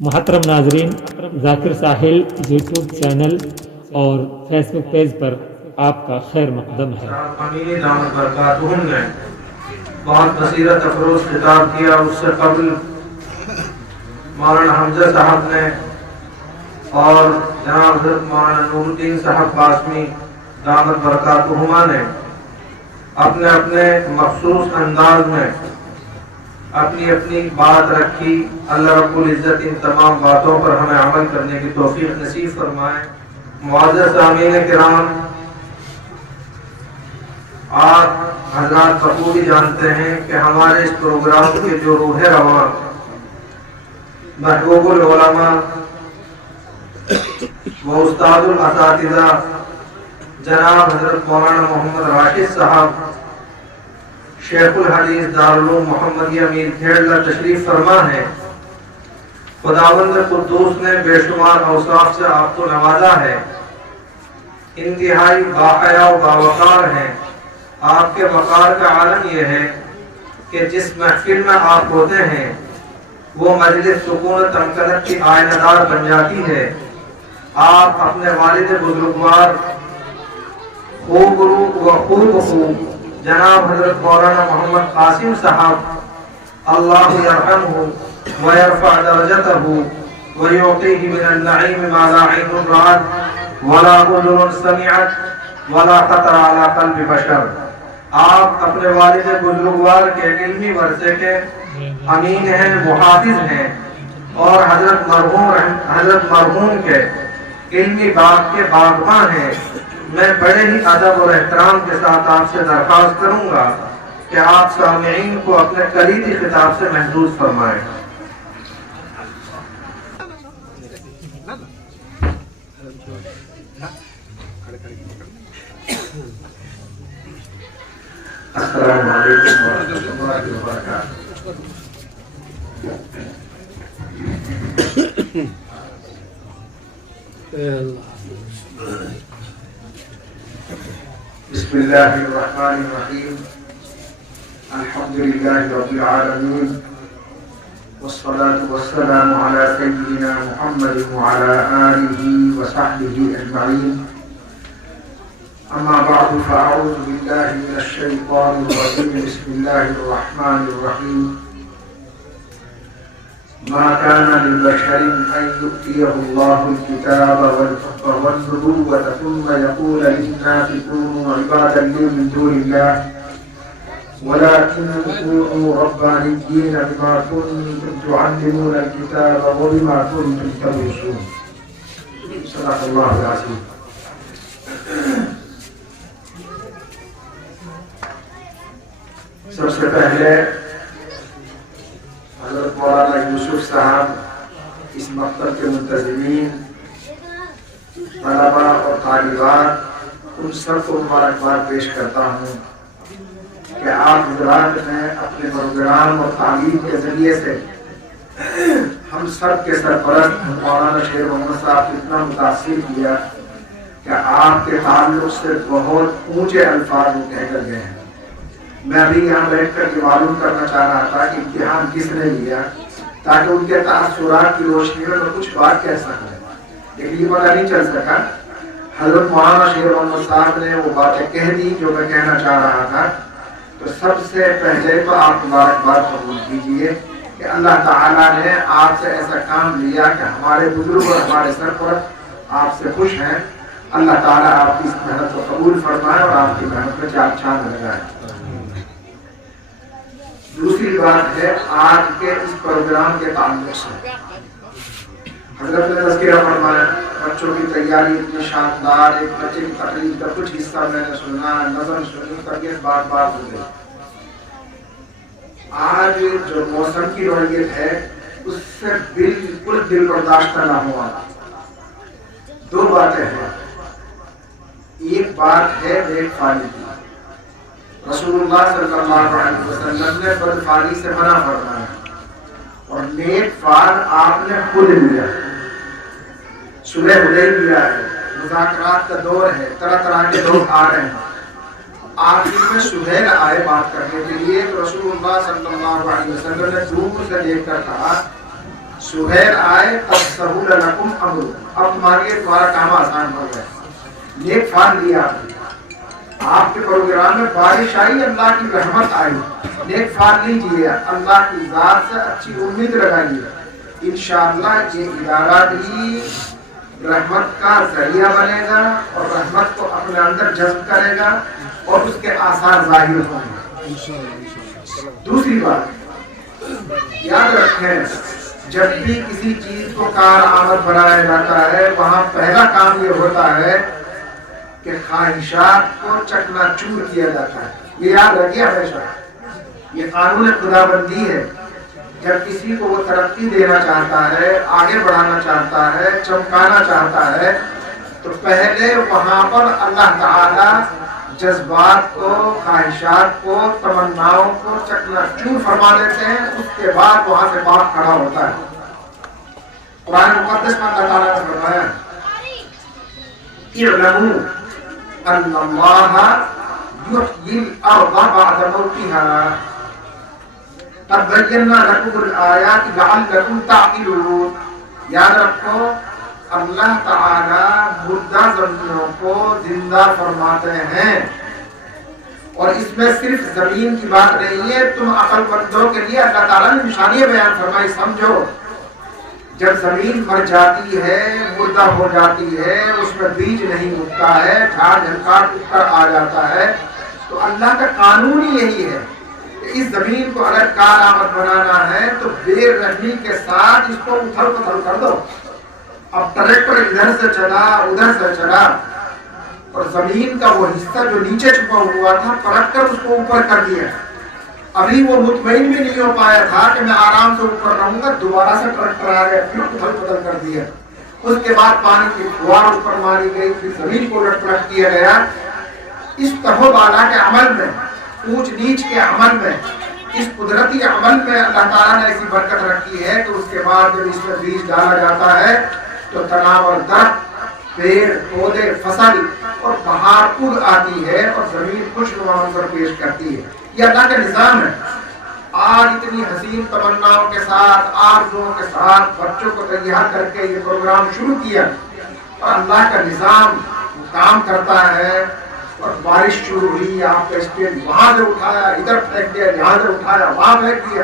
محترم ناظرین، ذاکر ساحل YouTube channel اور فیس بک پیج پر آپ کا خیر مقدم ہے۔ امین دامت برکاتہم نے بہت بصیرت افروز خطاب کیا۔ اس سے قبل مولانا حمزہ صاحب نے اور جناب حضرت مولانا نور الدین صاحب قاسمی دامت برکاتہما نے اپنے اپنے مخصوص انداز میں اپنی اپنی بات رکھی۔ اللہ رب العزت ان تمام باتوں پر ہمیں عمل کرنے کی توفیق نصیب فرمائے۔ معزز سامعین کرام، آپ حضرات بخوبی جانتے ہیں کہ ہمارے اس پروگرام کے جو روح رواں محبوب العلماء و استاد الاساتذہ جناب حضرت مولانا محمد راشد صاحب شیخ الحدیث دارالعلوم محمدیہ میر کھیڑلا تشریف فرما ہے۔ خداوند قدوس نے بے شمار اوصاف سے آپ کو نوازا ہے، انتہائی باحیا و باوقار ہیں۔ آپ کے وقار کا عالم یہ ہے کہ جس محفل میں آپ ہوتے ہیں وہ مجلس سکون و تمکنت کی آئینہ دار بن جاتی ہے۔ آپ اپنے والد بزرگوار خوب روح و خوب جناب حضرت مولانا محمد قاسم صاحب اللہ یرحمہ ویرفع درجتہ ویعطیہ من النعیم ما لا عین رأت ولا اذن سمعت ولا خطر علی قلب بشر۔ آپ اپنے والد بزرگوار کے علمی ورثے کے امین ہیں، محافظ ہیں، اور حضرت مرحوم کے علمی باغ کے باغباں ہیں۔ میں بڑے ہی ادب اور احترام کے ساتھ آپ سے درخواست کروں گا کہ آپ سامعین کو اپنے کلیدی خطاب سے محظوظ فرمائیں۔ السلام علیکم ورحمۃ اللہ وبرکاتہ۔ بسم اللہ الرحمن الرحیم، الحمد للہ رب العالمین، والصلاة والسلام علی سیدنا محمد وعلی آلہ وصحبہ اجمعین۔ اما بعد فاعوذ باللہ من الشیطان الرجیم، بسم اللہ الرحمن الرحیم۔ ما كان لبشر أن يؤتيه الله الكتاب والنبوة ثم يقول للناس كونوا عبادا لي من دون الله ولكن كونوا ربانيين بما كنتم تعلمون الكتاب وبما كنتم تدرسون۔ صدق الله العظيم۔ سب سے پہلے حضرت مولانا یوسف صاحب، اس مکتب کے منتظمین، طلباء اور طالبات، ان سب کو مبارکباد پیش کرتا ہوں کہ آپ حضرات نے اپنے پروگرام اور تعلیم کے ذریعے سے ہم سب کے سرپرست مولانا شیر محمد صاحب اتنا متاثر کیا کہ آپ کے تعلق سے بہت اونچے الفاظ وہ کہہ کر گئے ہیں۔ میں ابھی یہاں بیٹھ کر یہ معلوم کرنا چاہ رہا تھا کہ امتحان کس نے لیا تاکہ ان کے تاثرات کی روشنی میں کچھ بات کہہ سکوں، لیکن یہ پتہ نہیں چل سکا۔ حضرت مولانا شیر محمد صاحب نے وہ باتیں کہہ دی جو میں کہنا چاہ رہا تھا۔ تو سب سے پہلے تو آپ مبارکباد قبول کیجیے کہ اللہ تعالیٰ نے آپ سے ایسا کام لیا کہ ہمارے بزرگ اور ہمارے سرپرست آپ سے خوش ہیں۔ اللہ تعالیٰ آپ کی اس محنت کو قبول فرمائے اور آپ کی محنت میں چار چاند لگائے۔ دوسری بات ہے آج کے اس پروگرام کے تعلق سے حضرت نے تذکرہ فرمایا، بچوں کی تیاری اتنی شاندار، ایک بچے کی تقریر کا کچھ حصہ میں نے سنا، نظم سنی، طبیعت بات بات ہو گئی۔ آج جو موسم کی نوعیت ہے اس سے بالکل دل برداشتہ نہ ہوا۔ دو باتیں ہیں، ایک بات ہے نیک فانی کی، رسول اللہ صلی اللہ علیہ وسلم نے بدفعلی سے منع فرمایا، اور نیک فعل آپ نے خود لیا۔ صلح حدیبیہ ہے، مذاکرات کا دور ہے، طرح طرح کے لوگ آ رہے ہیں۔ آخر میں سہیل آئے بات کرنے کے لیے، تو رسول اللہ صلی اللہ علیہ وسلم نے دور سے دیکھ کر کہا سہیل آئے قد سہول لکم امرکم، اب تمہارا کام آسان ہو گیا، نیک فال لیا آپ کے پروگرام میں بارش آئی، اللہ کی رحمت آئی، نیک فال لیجیے، اللہ کی ذات سے اچھی امید لگائیے، انشاءاللہ یہ ادارہ بھی رحمت کا ذریعہ بنے گا اور رحمت کو اپنے اندر جذب کرے گا اور اس کے آثار ظاہر ہوں گے۔ دوسری بات یاد رکھیں، جب بھی کسی چیز کو کارآمد بنایا جاتا ہے وہاں پہلا کام یہ ہوتا ہے کہ خواہشات کو چکنا چور کیا جاتا ہے، یہ یاد رکھیے ہمیشہ، یہ قانون خدا بندی ہے۔ جب کسی کو وہ ترقی دینا چاہتا ہے، آگے بڑھانا چاہتا ہے، چمکانا چاہتا ہے، تو پہلے وہاں پر اللہ تعالی جذبات کو، خواہشات کو، تمناؤں کو چکنا چور فرما لیتے ہیں، اس کے بعد وہاں سے باپ کھڑا ہوتا ہے۔ قرآن مقدس میں اللہ تعالیٰ نے فرمایا اعلموا ان اللہ یحیی الارض بعد موتها قد بینا لکم الآیات لعلکم تعقلون، یاد رکھو اللہ تعالی مردہ زمینوں کو زندہ فرماتے ہیں، اور اس میں صرف زمین کی بات نہیں ہے، تم عقل مندوں کے لیے اللہ تعالیٰ نے نشانیاں بیان فرمائی۔ سمجھو جب زمین مر جاتی ہے، مردہ ہو جاتی ہے، اس میں بیج نہیں اگتا ہے، جھاڑ جھنکار اٹھ کر آ جاتا ہے، تو اللہ کا قانون ہی یہی ہے کہ اس زمین کو اگر کارآمد بنانا ہے تو بے رحمی کے ساتھ اس کو اتھل پتھل کر دو۔ اب ٹریکٹر ادھر سے چلا، ادھر سے چلا، اور زمین کا وہ حصہ جو نیچے چھپا ہوا تھا پلٹ کر اس کو اوپر کر دیا۔ ابھی وہ مطمئن بھی نہیں ہو پایا تھا کہ میں آرام سے اوپر رہوں گا، دوبارہ سے ٹریکٹر آ گیا، پھر اتھل پتھل کر دیا۔ اس کے بعد پانی کی فوار اوپر ماری گئی، پھر زمین کو الٹ پلٹ کیا گیا۔ اس تہو بالا کے عمل میں، اونچ نیچ کے عمل میں، اس قدرتی عمل میں اللہ تعالیٰ نے ایسی برکت رکھی ہے کہ اس کے بعد جب اس میں بیج ڈالا جاتا ہے تو تناور درخت، پیڑ پودے، فصل اور بہار خود آتی ہے اور زمین خوشنما منظر پیش کرتی ہے۔ یہ اللہ کا نظام ہے۔ آج اتنی حسین تمناؤں کے ساتھ، آرزوؤں کے ساتھ بچوں کو تیار کر کے یہ پروگرام شروع کیا، اور اللہ کا نظام کام کرتا ہے، اور بارش شروع ہوئی، آپ کا اسٹینڈ وہاں سے اٹھایا، ادھر پھینک دیا، یہاں سے اٹھایا، وہاں پھینک دیا،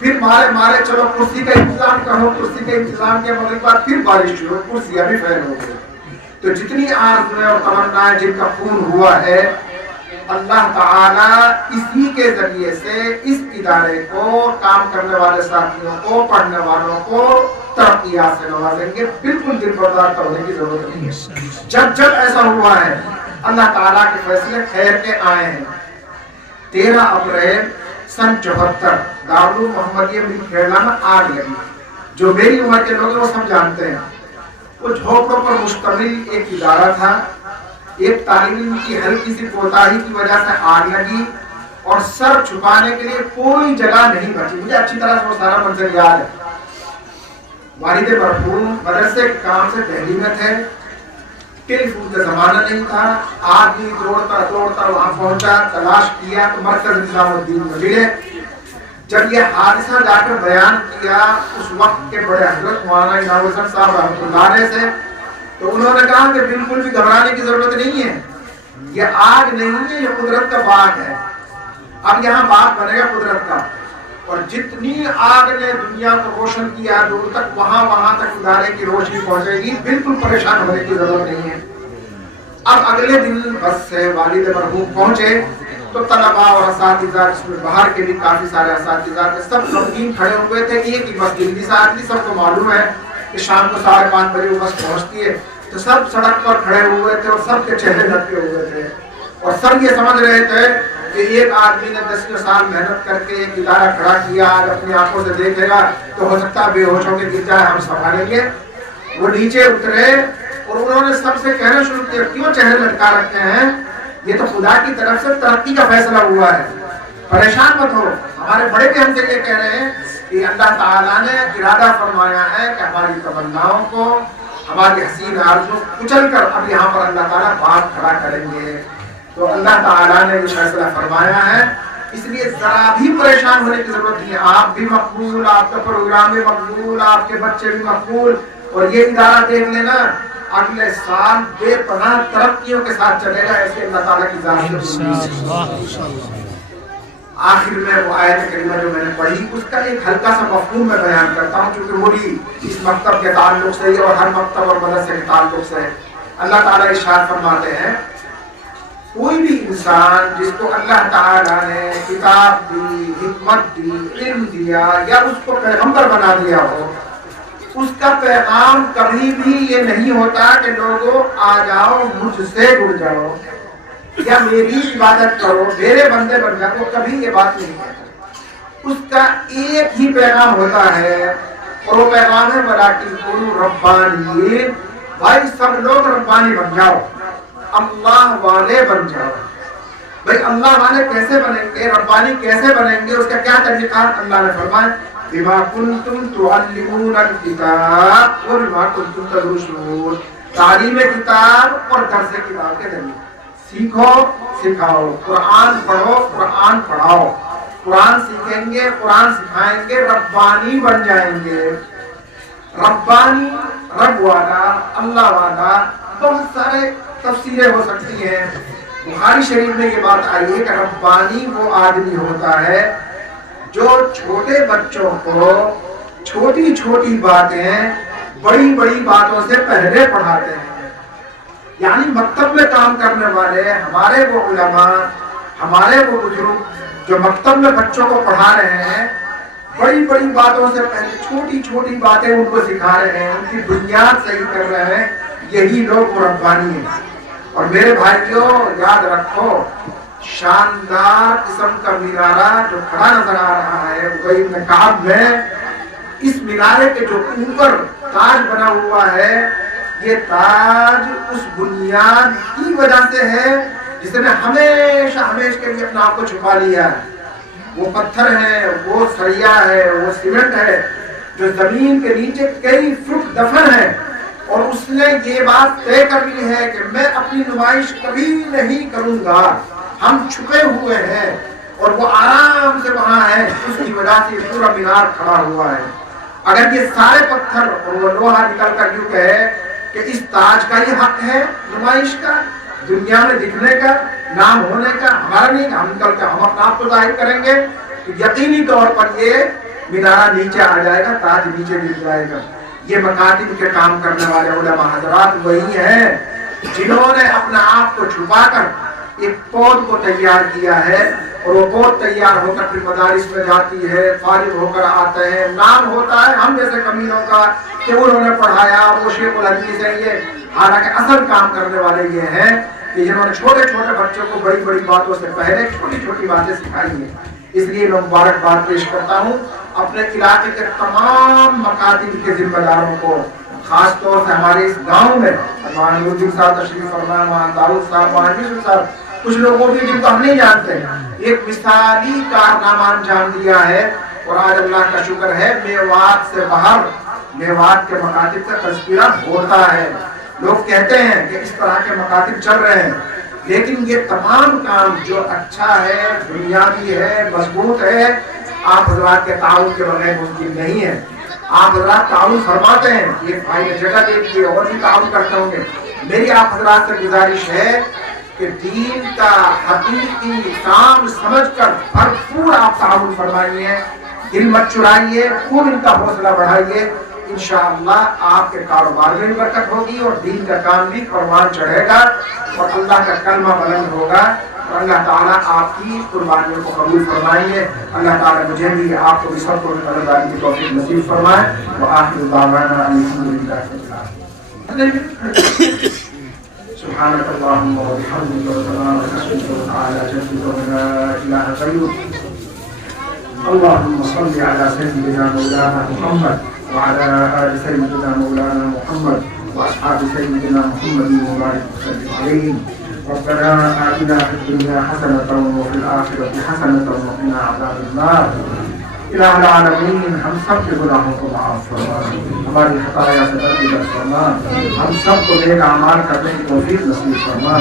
پھر مارے مارے چلو کرسی کا انتظام کرو، کرسی کے انتظام کے مغرب بعد پھر بارش شروع، کرسیاں بھی فیل ہو گئی۔ تو جتنی آرزویں اور تمنائیں جن کا خون ہوا ہے، اللہ تعالیٰ اسی کے ذریعے سے اس ادارے کو، کام کرنے والے ساتھیوں کو، پڑھنے والوں کو ترقیات سے نوازیں گے۔ بالکل دل بردار کرنے کی ضرورت نہیں ہے۔ جب جب ایسا ہوا ہے اللہ تعالیٰ کے فیصلے خیر کے آئے ہیں۔ 13 اپریل سن 74 دارالعلوم محمدیہ ملک کیرلا میں آگ لگی۔ جو میری عمر کے لوگ ہیں وہ سب جانتے ہیں، وہ جھوپڑوں پر مشتمل ایک ادارہ تھا۔ ایک طالب علم کی ہلکی سی کوتاہی کی وجہ سے آگ لگی، اور سر چھپانے کے لیے کوئی جگہ نہیں بچی۔ مجھے اچھی طرح سے وہ سارا منظر یاد ہے۔ والد مرحوم مدرسے کے کام سے دہلی میں تھے، ٹیلی فون کا زمانہ نہیں تھا، آدمی دوڑتا دوڑتا وہاں پہنچا، تلاش کیا تو مرکز نظام الدین میں ملے۔ جب یہ حادثہ جا کر بیان کیا اس وقت کے بڑے حضرت مولانا انعام الحسن صاحب رحمۃ اللہ علیہ سے، تو انہوں نے کہا کہ بالکل بھی گھبرانے کی ضرورت نہیں ہے، یہ آگ نہیں ہے، یہ قدرت کا باغ ہے۔ اب یہاں باغ بنے گا قدرت کا، اور جتنی آگ نے دنیا کو روشن کیا دور تک، وہاں تک ادارے کی روشنی پہنچے گی، بالکل پریشان ہونے کی ضرورت نہیں ہے۔ اب اگلے دن بس سے والد مرحوم پہنچے تو طلباء اور اساتذہ، اس میں باہر کے بھی کافی سارے اساتذہ تھے، سب غمگین کھڑے ہوئے تھے کہ یہ کہ بس جلدی سے آتی، سب کو معلوم ہے کہ شام کو 5:30 بجے وہ بس پہنچتی ہے، تو سب سڑک پر کھڑے ہوئے تھے اور سب کے چہرے لٹکے ہوئے تھے، اور سب یہ سمجھ رہے تھے کہ ایک آدمی نے 10 سال محنت کر کے ایک ادارہ کھڑا کیا، آج اپنی آنکھوں سے دیکھے گا تو ہو سکتا ہے بے ہوش ہو کے گر جائے، ہم سنبھالیں گے۔ وہ نیچے اترے اور انہوں نے سب سے کہنا شروع کیا، کیوں چہرے لٹکا رکھتے ہیں؟ یہ تو خدا کی طرف سے ترقی کا فیصلہ ہوا ہے، پریشان مت ہو۔ ہمارے بڑے بھی ہم سے یہ کہہ رہے ہیں کہ اللہ تعالیٰ نے ارادہ فرمایا ہے کہ ہماری تمناؤں کو، ہماری حسین آرزو کچل کر اب یہاں پر اللہ تعالیٰ بات کھڑا کریں گے۔ تو اللہ تعالیٰ نے یہ فیصلہ فرمایا ہے اس لیے ذرا بھی پریشان ہونے کی ضرورت نہیں ہے. آپ بھی مقبول، آپ کا پروگرام بھی مقبول، آپ کے بچے بھی مقبول، اور یہ ادارہ دیکھ لینا اگلے سال بے پناہ ترقیوں کے ساتھ چلے گا، ایسے اللہ تعالیٰ کی ذات سے. آخر میں وہ آیت کریمہ جو میں نے پڑھی اس کا ایک ہلکا سا مفہوم میں بیان کرتا ہوں، چونکہ وہ بھی اس مکتب کے تعلق سے اور ہر مکتب اور مدرسے کے تعلق سے. اللہ تعالیٰ ارشاد فرماتے ہیں کوئی بھی انسان جس کو اللہ تعالیٰ نے کتاب دی، حکمت دی، علم دیا، یا اس کو پیغمبر بنا دیا ہو، اس کا پیغام کبھی بھی یہ نہیں ہوتا کہ لوگوں آ جاؤ مجھ سے جڑ جاؤ یا میری عبادت کرو، میرے بندے بن جاؤ. وہ کبھی یہ بات نہیں کہتا. اس کا ایک ہی پیغام ہوتا ہے اور وہ پیغام ہے وَلَٰكِن كُونُوا رَبَّانِيِّينَ. بھائی سب لوگ ربانی بن جاؤ، اللہ والے بن جاؤ. بھائی اللہ والے کیسے بنیں گے، ربانی کیسے بنیں گے، اس کا کیا طریقہ؟ اللہ نے فرمایا بِمَا كُنتُمْ تُعَلِّمُونَ الْكِتَابَ وَبِمَا كُنتُمْ تَدْرُسُونَ. تعلیم کتاب اور درس کتاب کے ذریعے سیکھو سکھاؤ، قرآن پڑھو قرآن پڑھاؤ. قرآن سیکھیں گے، قرآن سکھائیں گے، ربانی بن جائیں گے. ربانی، رب والا، اللہ والا، بہت سارے تفسیریں ہو سکتی ہیں. بخاری شریف میں یہ بات آئی ہے کہ ربانی وہ آدمی ہوتا ہے جو چھوٹے بچوں کو چھوٹی چھوٹی باتیں بڑی بڑی باتوں سے پہلے پڑھاتے ہیں. یعنی مکتب میں کام کرنے والے ہمارے وہ علماء، ہمارے وہ بزرگ جو مکتب میں بچوں کو پڑھا رہے ہیں، بڑی بڑی باتوں سے پہلے چھوٹی چھوٹی باتیں ان کو سکھا رہے ہیں، ان کی بنیاد صحیح کر رہے ہیں. یہی لوگ ربانی ہیں. اور میرے بھائیوں یاد رکھو، شاندار قسم کا مینارہ جو کھڑا نظر آ رہا ہے ابی بن کعب میں، اس مینارے کے جو اوپر تاج بنا ہوا ہے، یہ تاج اس بنیاد کی وجہ سے ہے جس نے ہمیشہ ہمیشہ کے لیے اپنا آپ کو چھپا لیا ہے. وہ پتھر ہے، وہ سریا ہے، وہ سیمنٹ ہے جو زمین کے نیچے کئی فٹ دفن ہے، اور اس نے یہ بات طے کر لی ہے کہ میں اپنی نمائش کبھی نہیں کروں گا. ہم چھپے ہوئے ہیں اور وہ آرام سے وہاں ہے، اس کی وجہ سے پورا مینار کھڑا ہوا ہے. اگر یہ سارے پتھر اور وہ لوہا نکل کر یوں کہے کہ اس تاج کا یہ حق ہے نمائش کا، دنیا میں دکھنے کا، نام ہونے کا، ہمارا نہیں، ہم نکل کے ہم اپنا آپ کو ظاہر کریں گے، تو یقینی طور پر یہ مینارہ نیچے آ جائے گا، تاج نیچے گر جائے گا. یہ مکاتب کے کام کرنے والے علماء حضرات وہی ہیں جنہوں نے اپنا آپ کو چھپا کر ایک پود کو تیار کیا ہے، اور وہ پود تیار ہو کر پھر مدارس میں جاتی ہے، فارغ ہو کر آتے ہیں، نام ہوتا ہے ہم جیسے کمینوں کا کہ انہوں نے پڑھایا، وہ شیخ الحدیث ہے. یہ حالانکہ اصل کام کرنے والے یہ ہیں کہ جنہوں نے چھوٹے چھوٹے بچوں کو بڑی بڑی باتوں سے پہلے چھوٹی چھوٹی باتیں سکھائی ہیں. اس لیے میں مبارکباد پیش کرتا ہوں اپنے علاقے کے تمام مکاتب کے ذمہ داروں کو، خاص طور سے ہمارے اس گاؤں میں نورالدین صاحب تشریف فرما، داؤد صاحب، مہاجر صاحب، کچھ لوگوں بھی جن کو ہم نہیں جانتے، ایک مثالی کارنامہ انجام دیا ہے. اور آج اللہ کا شکر ہے میوات سے باہر، میوات کے مکاتب کا تذکرہ ہوتا ہے. لوگ کہتے ہیں کہ اس طرح کے مکاتب چل رہے ہیں، لیکن یہ تمام کام جو اچھا ہے، بنیادی ہے، مضبوط ہے، آپ حضرات کے تعاون کے بغیر ممکن نہیں ہے. آپ حضرات تعاون فرماتے ہیں، یہ بھائی نے جگہ دے دی اور بھی تعاون کرتے ہوں گے. میری آپ حضرات سے گزارش ہے کہ دین کا حقیقی کام سمجھ کر بھرپور آپ تعاون فرمائیے، دل مت چرائیے، خوب ان کا حوصلہ بڑھائیے. انشاءاللہ آپ کے کاروبار میں بھی برکت ہوگی اور دین کا کام بھی پروان چڑھے گا اور اللہ کا کلمہ بلند ہوگا. اور اللہ تعالیٰ آپ کی قربانیوں کو قبول فرمائیے. اللہ تعالیٰ مجھے بھی آپ کو بھی سب کو قدردانی کی توفیق نصیب فرمائے. وآخر دعوانا الحمدللہ رب العالمین. سبحانك اللهم وبحمدك وتبارك اسمك وتعالى جدك ولا اله غيرك. اللهم صل على سيدنا مولانا محمد وعلى آل سيدنا مولانا محمد وأصحاب سيدنا محمد وبارك وسلم عليهم. ربنا آتنا في الدنيا حسنة وفي الآخرة حسنة وقنا عذاب النار. الہ العالمین ہم سب کے گناہوں کو معاف فرما، ہماری خطایا سے درگزر فرما، ہم سب کو نیک اعمال کرنے کی توفیق نصیب فرما،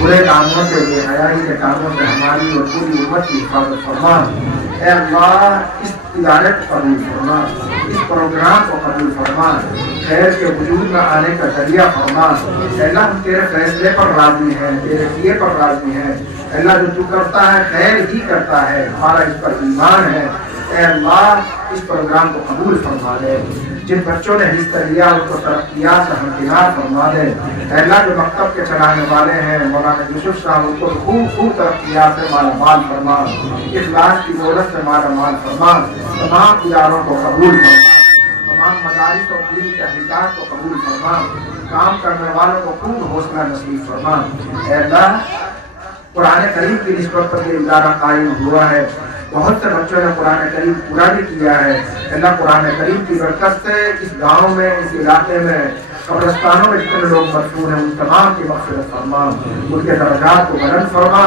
برے کاموں سے بے حیائی کے کاموں سے ہماری اور پوری امت کی حفاظت فرما۔ اے اللہ اس تجارت کو قبول فرما، اس پروگرام کو قبول فرما، خیر کے وجود میں آنے کا ذریعہ فرما۔ اے اللہ ہم تیرے فیصلے پر راضی ہیں، تیرے کیے پر راضی ہیں۔ اے اللہ جو تو کرتا ہے خیر ہی کرتا ہے، ہمارا اس پر ایمان ہے۔ اے اللہ اس پروگرام کو قبول فرما دے، جن بچوں نے حصہ لیا ان کو ترقیات سے ہمکنار فرما دے۔ اے اللہ جو مکتب کے چلانے والے ہیں مولانا یوسف صاحب ان کو خوب ترقیات سے مالا مال فرما، اخلاص کی دولت سے مالا مال فرما، تمام اداروں کو قبول فرما، تمام مدارس اور دین تحقیقات کو قبول فرما، کام کرنے والوں کو خوب حوصلہ نصیب فرما۔ اے اللہ قرآن کریم کی نسبت پر یہ ادارہ قائم ہوا ہے، بہت سے بچوں نے قرآن کریم پورا بھی کیا ہے۔ اللہ قرآن کریم کی برکت سے اس گاؤں میں، اس علاقے میں، قبرستانوں میں جتنے لوگ مدفون ہیں ان تمام کی مغفرت فرما، ان کے درجات کو بلند فرما۔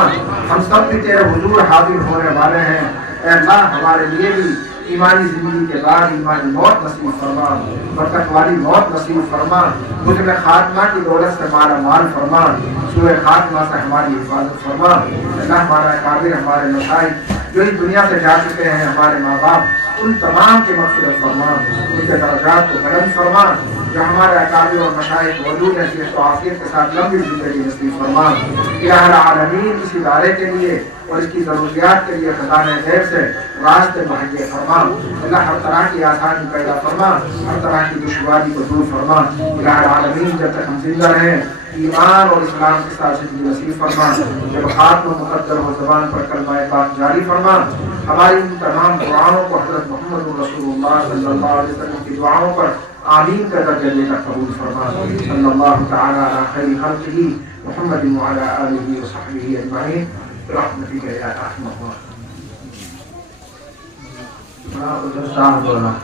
ہم سب بھی تیرے حضور حاضر ہونے والے ہیں۔ اے اللہ ہمارے لیے بھی ایمانی زندگی کے بعد ایمانی موت نصیب فرما، برکت والی موت نصیب فرما، حسن خاتمہ کی دولت سے مالا مال فرما، سوء خاتمہ سے ہماری حفاظت فرما۔ اللہ ہمارا اکابر، ہمارے مشائخ جو اس دنیا سے جا چکے ہیں، ہمارے ماں باپ، ان تمام کی مغفرت فرما، ان کے درجات کو بلند فرما۔ جو ہمارے اکابر اور مشائخ موجود ہیں صحت و عافیت کے ساتھ لمبی زندگی نصیب فرما۔ الہ العالمین اس ادارے کے لیے اور اس کی ضروریات کے لیے خزانہ غیب سے راستے مہیا فرما۔ اللہ ہر طرح کی آسانی پیدا فرما، ہر طرح کی دشواری کو دور فرما۔ الہ العالمین جب تک ہم زندہ رہیں ایمان اور اسلام کے ساتھ زندگی نصیب فرما، جب خاتمہ مقدر ہو زبان پر کلمہ پاک جاری فرما۔ ہماری ان تمام دعاؤں کو حضرت محمد رسول اللہ صلی اللہ علیہ وسلم کی دعاؤں پر آمین کا درجہ دے کر قبول فرما۔ صلی اللہ تعالی علی خیر خلقہ محمد وعلی آلہ وصحبہ اجمعین برحمتک یا ارحم الراحمین۔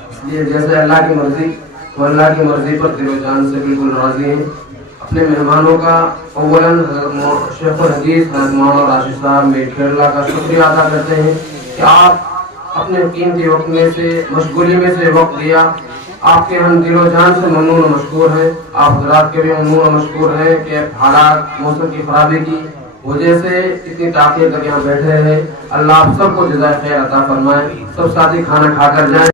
اس لیے جیسے اللہ کی مرضی وہ اللہ کی مرضی پر دل و جان سے بالکل راضی ہیں۔ اپنے مہمانوں کا اولاً شیخ الحدیث حضرت مولانا راشد صاحب میٹھیرلا کا شکریہ ادا کرتے ہیں کہ آپ اپنے قیمتی وقت میں سے مشغولی میں سے وقت دیا۔ آپ کے ہم دل و جان سے ممنون و مشکور ہیں۔ آپ حضرات کے بھی ممنون و مشکور ہیں کہ حالات موسم کی خرابی کی وجہ سے اتنی تاخیر تک یہاں بیٹھے ہیں۔ اللہ آپ سب کو جزائے خیر عطا فرمائے۔ سب ساتھی کھانا کھا کر جائیں۔